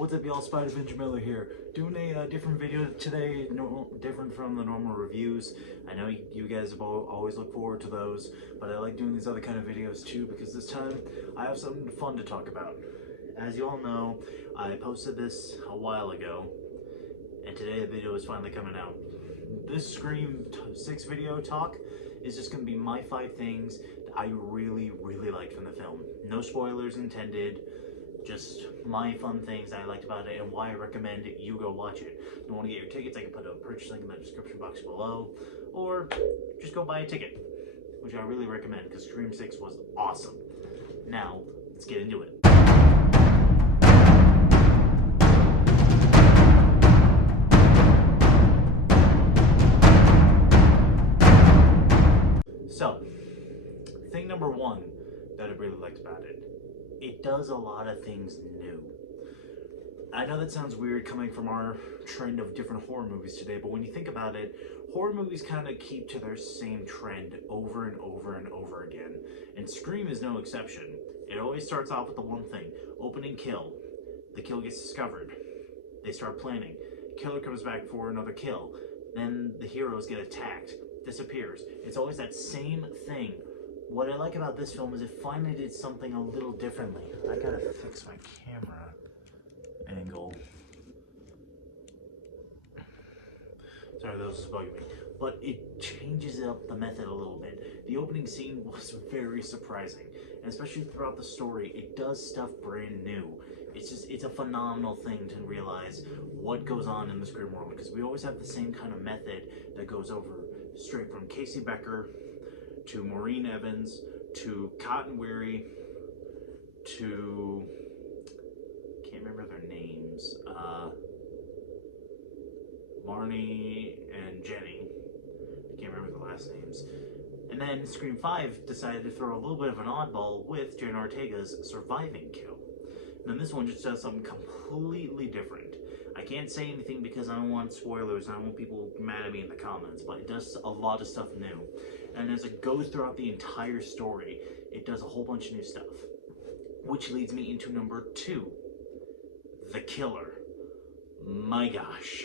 What's up, y'all? Spider Avenger Miller here, doing a different video today, different from the normal reviews. I know you guys have always look forward to those, but I like doing these other kind of videos too because this time I have something fun to talk about. As you all know, I posted this a while ago, and today the video is finally coming out. This Scream 6 video talk is just going to be my 5 things that I really liked from the film. No spoilers intended. Just my fun things I liked about it and why I recommend you go watch it. If you want to get your tickets, I can put a purchase link in the description box below, or just go buy a ticket, which I really recommend because Scream 6 was awesome. Now, let's get into it. So, thing number 1 that I really liked about it. It does a lot of things new. I know that sounds weird coming from our trend of different horror movies today, but when you think about it, horror movies kind of keep to their same trend over and over again. And Scream is no exception. It always starts off with the one thing: opening kill. The kill gets discovered. They start planning. Killer comes back for another kill. Then the heroes get attacked. Disappears. It's always that same thing. What I like about this film is it finally did something a little differently. I gotta fix my camera angle. Sorry, that was bugging me. But it changes up the method a little bit. The opening scene was very surprising. And especially throughout the story, it does stuff brand new. It's a phenomenal thing to realize what goes on in the Scream world, because we always have the same kind of method that goes over straight from Casey Becker to Maureen Evans, to Cotton Weary, to, can't remember their names, Marnie and Jenny, I can't remember the last names. And then Scream 5 decided to throw a little bit of an oddball with Jenna Ortega's surviving kill. And then this one just does something completely different. I can't say anything because I don't want spoilers and I don't want people mad at me in the comments, but it does a lot of stuff new. And as it goes throughout the entire story, it does a whole bunch of new stuff. Which leads me into number 2, the killer. My gosh.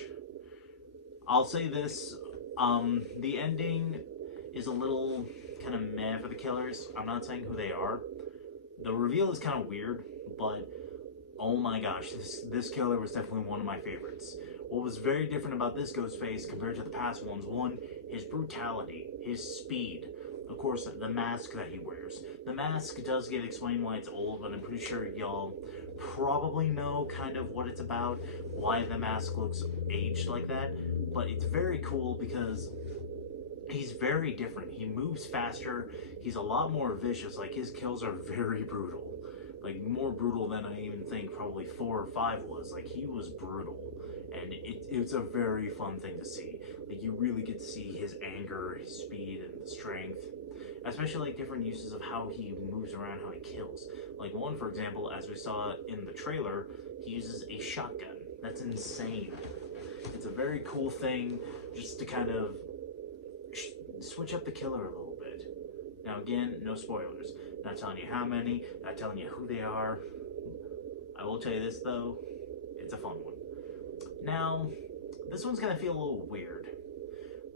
I'll say this, the ending is a little kind of meh for the killers. I'm not saying who they are. The reveal is kind of weird, but oh my gosh, this killer was definitely one of my favorites. What was very different about this Ghostface compared to the past ones, one, his brutality, his speed, of course, the mask that he wears. The mask does get explained why it's old, but I'm pretty sure y'all probably know kind of what it's about, why the mask looks aged like that. But it's very cool because he's very different. He moves faster, he's a lot more vicious, like his kills are very brutal. Like more brutal than I even think probably 4 or 5 was. Like he was brutal. And it's a very fun thing to see. Like you really get to see his anger, his speed, and the strength. Especially like different uses of how he moves around, how he kills. Like one, for example, as we saw in the trailer, he uses a shotgun. That's insane. It's a very cool thing just to kind of switch up the killer a little bit. Now again, no spoilers. Not telling you how many, not telling you who they are. I will tell you this though, it's a fun one. Now, this one's gonna feel a little weird,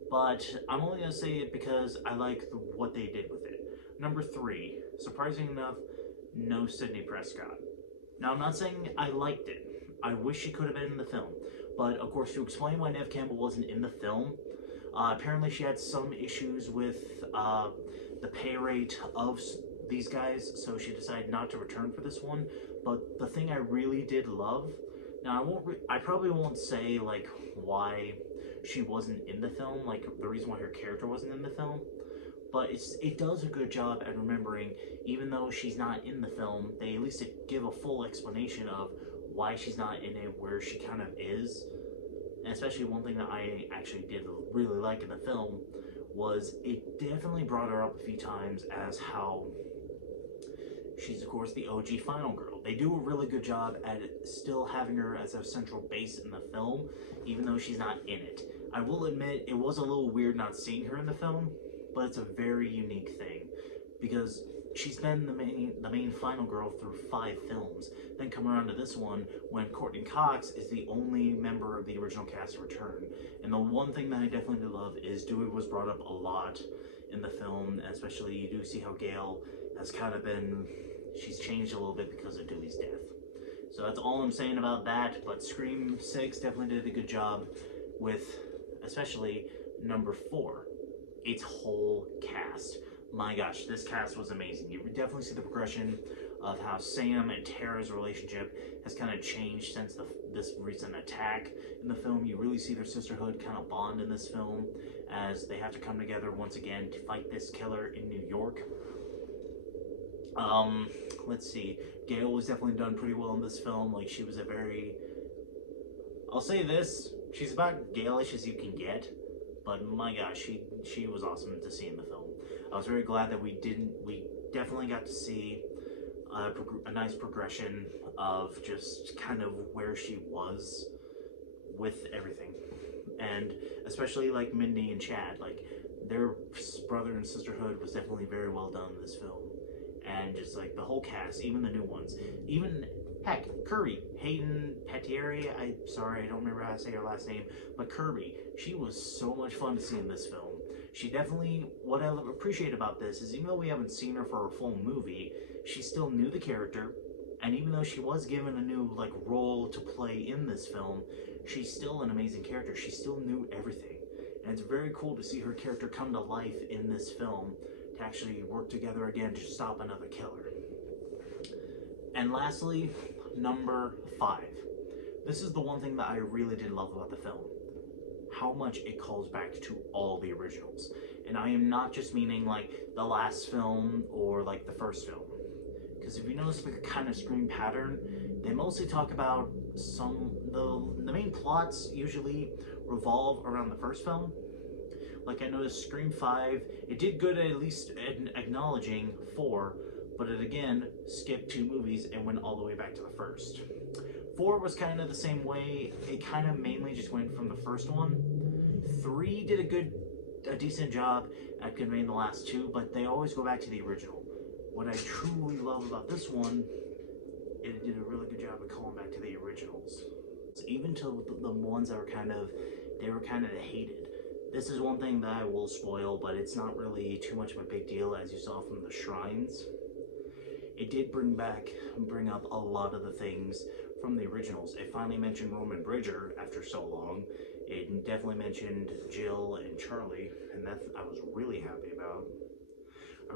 but I'm only gonna say it because I like what they did with it. Number 3, surprising enough, no Sidney Prescott. Now, I'm not saying I liked it. I wish she could have been in the film, but of course, to explain why Neve Campbell wasn't in the film, apparently she had some issues with the pay rate of these guys, so she decided not to return for this one. But the thing I really did love, now I probably won't say like why she wasn't in the film, like the reason why her character wasn't in the film, but it does a good job at remembering, even though she's not in the film, they at least give a full explanation of why she's not in it, where she kind of is. And especially one thing that I actually did really like in the film was it definitely brought her up a few times as how she's, of course, the OG Final Girl. They do a really good job at still having her as a central base in the film, even though she's not in it. I will admit, it was a little weird not seeing her in the film, but it's a very unique thing. because she's been the main final girl through 5 films. Then come around to this one when Courtney Cox is the only member of the original cast to return. And the one thing that I definitely do love is Dewey was brought up a lot in the film, especially you do see how Gale has kind of been, she's changed a little bit because of Dewey's death. So that's all I'm saying about that, but Scream 6 definitely did a good job with, especially number 4, its whole cast. My gosh, this cast was amazing. You definitely see the progression of how Sam and Tara's relationship has kind of changed since this recent attack in the film. You really see their sisterhood kind of bond in this film as they have to come together once again to fight this killer in New York. Let's see. Gale was definitely done pretty well in this film. Like, she was a very... I'll say this, she's about Gale-ish as you can get, but my gosh, she was awesome to see in the film. I was very glad that we definitely got to see a nice progression of just kind of where she was with everything. And especially like Mindy and Chad, like their brother and sisterhood was definitely very well done in this film. And just like the whole cast, even the new ones, even heck, Kirby, Hayden Panettiere, I'm sorry, I don't remember how to say her last name, but Kirby, she was so much fun to see in this film. She definitely, what I appreciate about this is even though we haven't seen her for a full movie, she still knew the character, and even though she was given a new like role to play in this film, she's still an amazing character. She still knew everything, and it's very cool to see her character come to life in this film to actually work together again to stop another killer. And lastly, number 5. This is the one thing that I really did love about the film. How much it calls back to all the originals. And I am not just meaning like the last film or like the first film. Because if you notice the kind of Scream pattern, they mostly talk about the main plots usually revolve around the first film. Like I noticed Scream 5, it did good at least in acknowledging 4, but it again skipped 2 movies and went all the way back to the first. 4 was kind of the same way. It kind of mainly just went from the first one. 3 did a decent job at conveying the last 2, but they always go back to the original. What I truly love about this one, it did a really good job of calling back to the originals. So even to the ones that were kind of hated. This is one thing that I will spoil, but it's not really too much of a big deal, as you saw from the shrines. It did bring up a lot of the things from the originals. It finally mentioned Roman Bridger after so long. It definitely mentioned Jill and Charlie, and that I was really happy about. I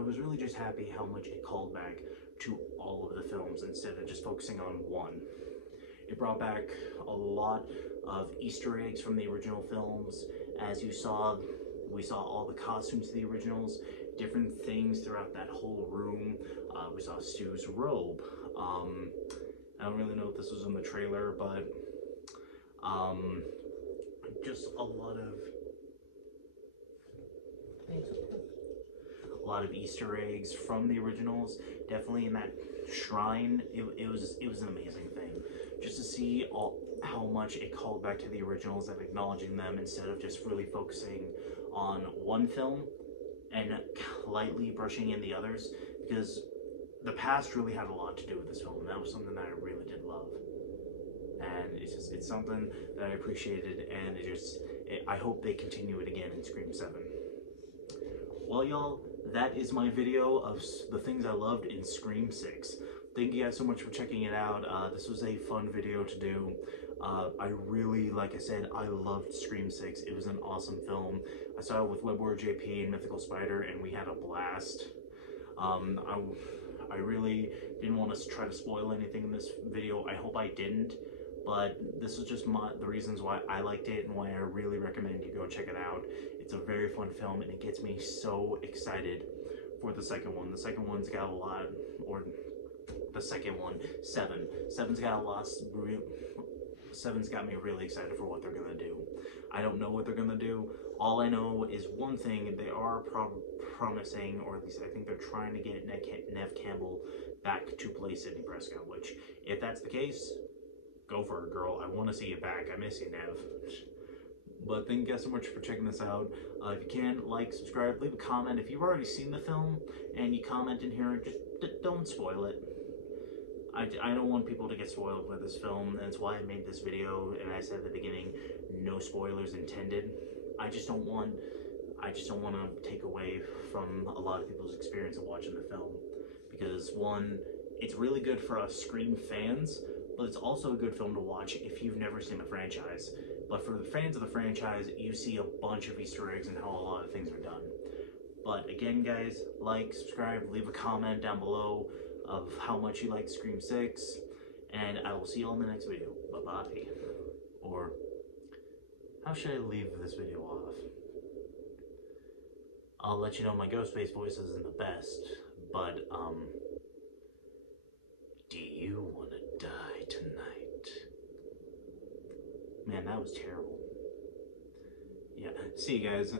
was really just happy how much it called back to all of the films instead of just focusing on one. It brought back a lot of Easter eggs from the original films. As you saw, we saw all the costumes of the originals, different things throughout that whole room. We saw Stu's robe. I don't really know if this was in the trailer, but just a lot of Easter eggs from the originals. Definitely in that shrine, it was an amazing thing. Just to see how much it called back to the originals and acknowledging them instead of just really focusing on one film and lightly brushing in the others, because the past really had a lot to do with this film, and that was something that I really did love. And it's something that I appreciated, and I hope they continue it again in Scream 7. Well, y'all, that is my video of the things I loved in Scream 6. Thank you guys so much for checking it out. This was a fun video to do. I really, like I said, I loved Scream 6. It was an awesome film. I saw it with WebWar JP and Mythical Spider, and we had a blast. I really didn't want to try to spoil anything in this video. I hope I didn't, but this is just the reasons why I liked it and why I really recommend you go check it out. It's a very fun film, and it gets me so excited for the second one. The second one's got a lot, or the second one, 7. 7's got a lot. 7's got me really excited for what they're gonna do. I don't know what they're gonna do. All I know is one thing: they are promising, or at least I think they're trying to get Neve Campbell back to play Sidney Prescott. Which, if that's the case, go for it, girl. I want to see you back. I miss you, Neve. But thank you guys so much for checking this out. If you can, like, subscribe, leave a comment. If you've already seen the film and you comment in here, just don't spoil it. I don't want people to get spoiled with this film, and that's why I made this video. And I said at the beginning, no spoilers intended. I just don't want to take away from a lot of people's experience of watching the film, because one, it's really good for us Scream fans, but it's also a good film to watch if you've never seen the franchise. But for the fans of the franchise, you see a bunch of Easter eggs and how a lot of things are done. But again, guys, like, subscribe, leave a comment down below of how much you like Scream 6, and I will see you all in the next video. Bye-bye. Or, how should I leave this video off? I'll let you know my Ghostface voice isn't the best, but, do you want to die tonight? Man, that was terrible. Yeah, see you guys.